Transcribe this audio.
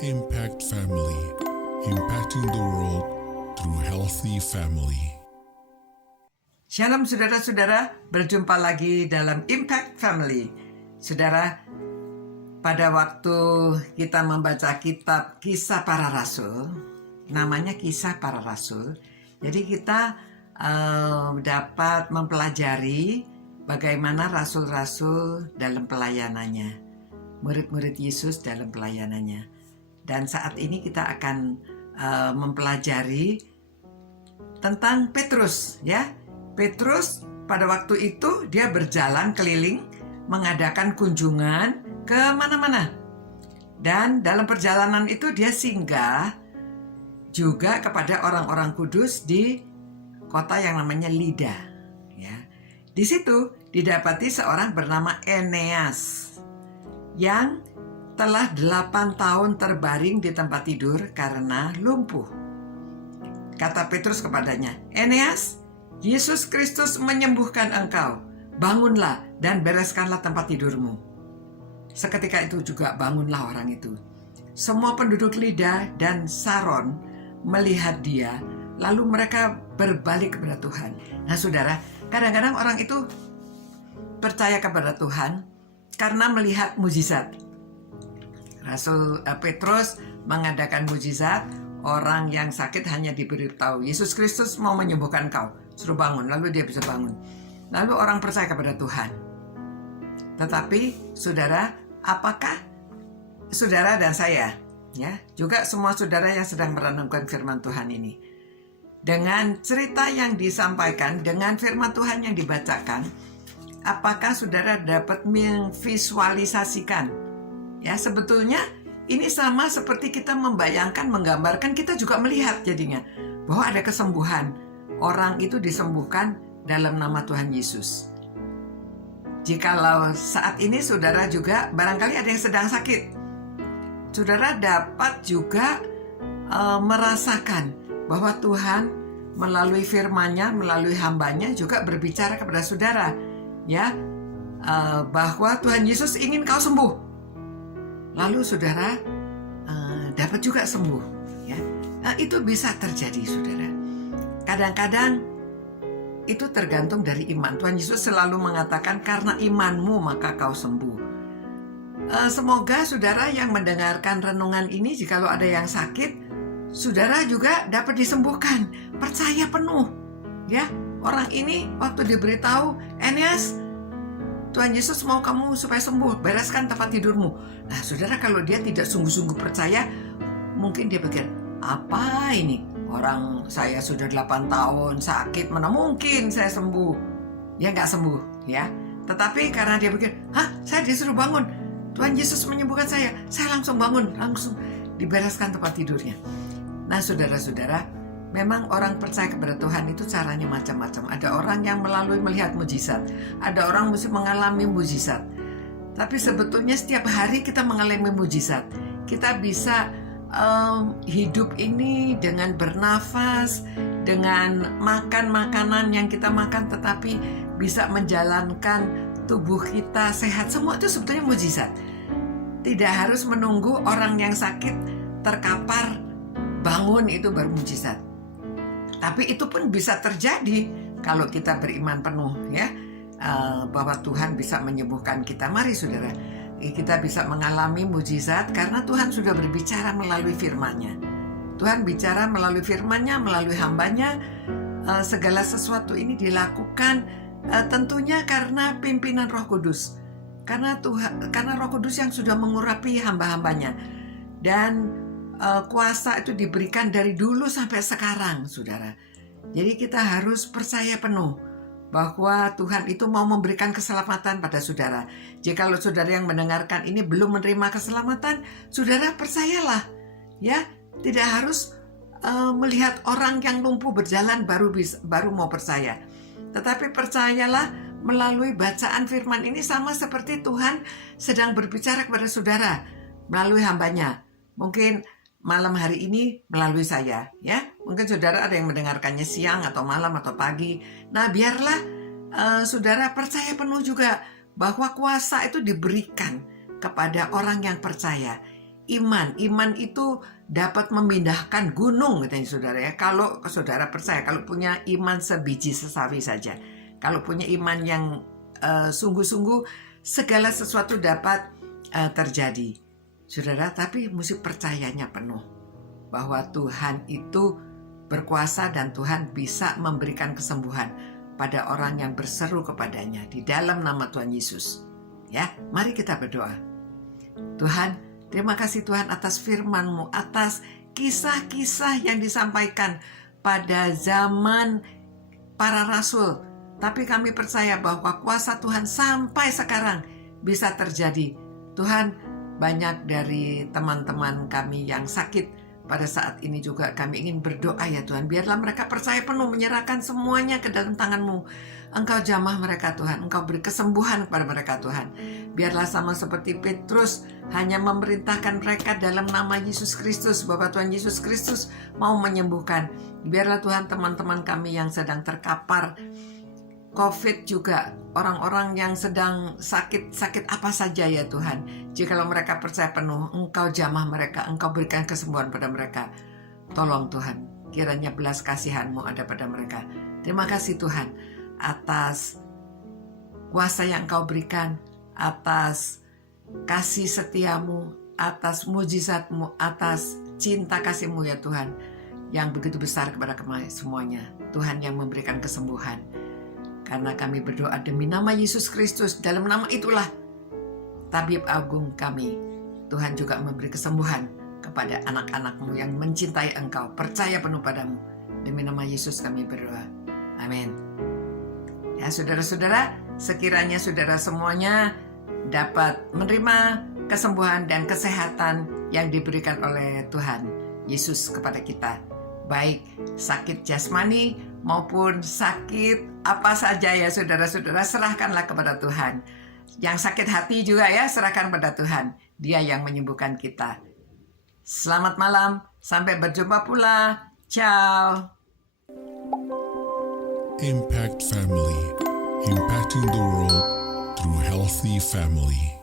Impact Family, impacting the world through healthy family. Shalom saudara-saudara, berjumpa lagi dalam Impact Family. Saudara, pada waktu kita membaca kitab Kisah Para Rasul, namanya Kisah Para Rasul, jadi kita dapat mempelajari bagaimana rasul-rasul dalam pelayanannya, murid-murid Yesus dalam pelayanannya. Dan saat ini kita akan mempelajari tentang Petrus, ya. Petrus pada waktu itu dia berjalan keliling mengadakan kunjungan ke mana-mana. Dan dalam perjalanan itu dia singgah juga kepada orang-orang kudus di kota yang namanya Lida, ya. Di situ didapati seorang bernama Eneas yang telah 8 tahun terbaring di tempat tidur karena lumpuh. Kata Petrus kepadanya, "Eneas, Yesus Kristus menyembuhkan engkau. Bangunlah dan bereskanlah tempat tidurmu." Seketika itu juga bangunlah orang itu. Semua penduduk Lida dan Saron melihat dia, lalu mereka berbalik kepada Tuhan. Nah saudara, kadang-kadang orang itu percaya kepada Tuhan karena melihat mujizat. Rasul Petrus mengadakan mujizat, orang yang sakit hanya diberitahu, Yesus Kristus mau menyembuhkan kau, suruh bangun, lalu dia bisa bangun. Lalu orang percaya kepada Tuhan. Tetapi saudara, apakah saudara dan saya, ya, juga semua saudara yang sedang merenungkan firman Tuhan ini, dengan cerita yang disampaikan, dengan firman Tuhan yang dibacakan, apakah saudara dapat memvisualisasikan? Ya, sebetulnya ini sama seperti kita membayangkan, menggambarkan, kita juga melihat jadinya bahwa ada kesembuhan. Orang itu disembuhkan dalam nama Tuhan Yesus. Jikalau saat ini saudara juga barangkali ada yang sedang sakit, saudara dapat juga merasakan bahwa Tuhan melalui firman-Nya, melalui hamba-Nya juga berbicara kepada saudara, ya, bahwa Tuhan Yesus ingin kau sembuh. Lalu saudara dapat juga sembuh, ya. Nah, itu bisa terjadi saudara. Kadang-kadang itu tergantung dari iman. Tuhan Yesus selalu mengatakan karena imanmu maka kau sembuh. Semoga saudara yang mendengarkan renungan ini, jikalau ada yang sakit, saudara juga dapat disembuhkan. Percaya penuh, ya. Orang ini waktu diberitahu, Eneas, Tuhan Yesus mau kamu supaya sembuh, bereskan tempat tidurmu. Nah saudara, kalau dia tidak sungguh-sungguh percaya, mungkin dia pikir, apa ini? Orang saya sudah 8 tahun sakit, mana mungkin saya sembuh? Ya nggak sembuh, ya. Tetapi karena dia pikir, saya disuruh bangun, Tuhan Yesus menyembuhkan saya langsung bangun, langsung dibereskan tempat tidurnya. Nah saudara-saudara, memang orang percaya kepada Tuhan itu caranya macam-macam. Ada orang yang melalui melihat mujizat, ada orang mesti mengalami mujizat. Tapi sebetulnya setiap hari kita mengalami mujizat. Kita bisa hidup ini dengan bernafas, dengan makan makanan yang kita makan, tetapi bisa menjalankan tubuh kita sehat. Semua itu sebetulnya mujizat. Tidak harus menunggu orang yang sakit terkapar bangun itu baru mujizat. Tapi itu pun bisa terjadi kalau kita beriman penuh, ya, bahwa Tuhan bisa menyembuhkan kita. Mari saudara, kita bisa mengalami mujizat karena Tuhan sudah berbicara melalui firman-Nya. Tuhan bicara melalui firman-Nya, melalui hamba-Nya. Segala sesuatu ini dilakukan tentunya karena pimpinan Roh Kudus. Karena Roh Kudus yang sudah mengurapi hamba-hambanya. Dan kuasa itu diberikan dari dulu sampai sekarang, saudara. Jadi kita harus percaya penuh bahwa Tuhan itu mau memberikan keselamatan pada saudara. Jika saudara yang mendengarkan ini belum menerima keselamatan, saudara percayalah, ya. Tidak harus melihat orang yang lumpuh berjalan baru mau percaya. Tetapi percayalah melalui bacaan firman ini, sama seperti Tuhan sedang berbicara kepada saudara melalui hamba-Nya. Mungkin malam hari ini melalui saya, ya. Mungkin saudara ada yang mendengarkannya siang atau malam atau pagi. Nah, biarlah saudara percaya penuh juga bahwa kuasa itu diberikan kepada orang yang percaya. iman. Iman itu dapat memindahkan gunung, katanya saudara ya. Kalau saudara percaya, kalau punya iman sebiji sesawi saja, kalau punya iman yang sungguh-sungguh, segala sesuatu dapat terjadi. Saudara, tapi mesti percayanya penuh bahwa Tuhan itu berkuasa dan Tuhan bisa memberikan kesembuhan pada orang yang berseru kepadanya di dalam nama Tuhan Yesus. Ya, mari kita berdoa. Tuhan, terima kasih Tuhan atas firman-Mu, atas kisah-kisah yang disampaikan pada zaman para rasul. Tapi kami percaya bahwa kuasa Tuhan sampai sekarang bisa terjadi. Tuhan, banyak dari teman-teman kami yang sakit pada saat ini juga kami ingin berdoa ya Tuhan. Biarlah mereka percaya penuh, menyerahkan semuanya ke dalam tangan-Mu. Engkau jamah mereka Tuhan, Engkau beri kesembuhan kepada mereka Tuhan. Biarlah sama seperti Petrus hanya memerintahkan mereka dalam nama Yesus Kristus, bahwa Tuhan Yesus Kristus mau menyembuhkan. Biarlah Tuhan teman-teman kami yang sedang terkapar COVID juga, orang-orang yang sedang sakit apa saja ya Tuhan. Jikalau mereka percaya penuh, Engkau jamah mereka, Engkau berikan kesembuhan pada mereka. Tolong Tuhan, kiranya belas kasihan-Mu ada pada mereka. Terima kasih Tuhan atas kuasa yang Engkau berikan, atas kasih setia-Mu, atas mujizat-Mu, atas cinta kasih-Mu ya Tuhan, yang begitu besar kepada kami semuanya. Tuhan yang memberikan kesembuhan. Karena kami berdoa demi nama Yesus Kristus, dalam nama itulah Tabib Agung kami. Tuhan juga memberi kesembuhan kepada anak-anak-Mu yang mencintai Engkau, percaya penuh padamu. Demi nama Yesus kami berdoa. Amin. Ya saudara-saudara, sekiranya saudara semuanya dapat menerima kesembuhan dan kesehatan yang diberikan oleh Tuhan Yesus kepada kita. Baik sakit jasmani maupun sakit apa saja ya saudara-saudara, serahkanlah kepada Tuhan. Yang sakit hati juga ya, serahkan pada Tuhan. Dia yang menyembuhkan kita. Selamat malam, sampai berjumpa pula. Ciao. Impact Family, impacting the world through healthy family.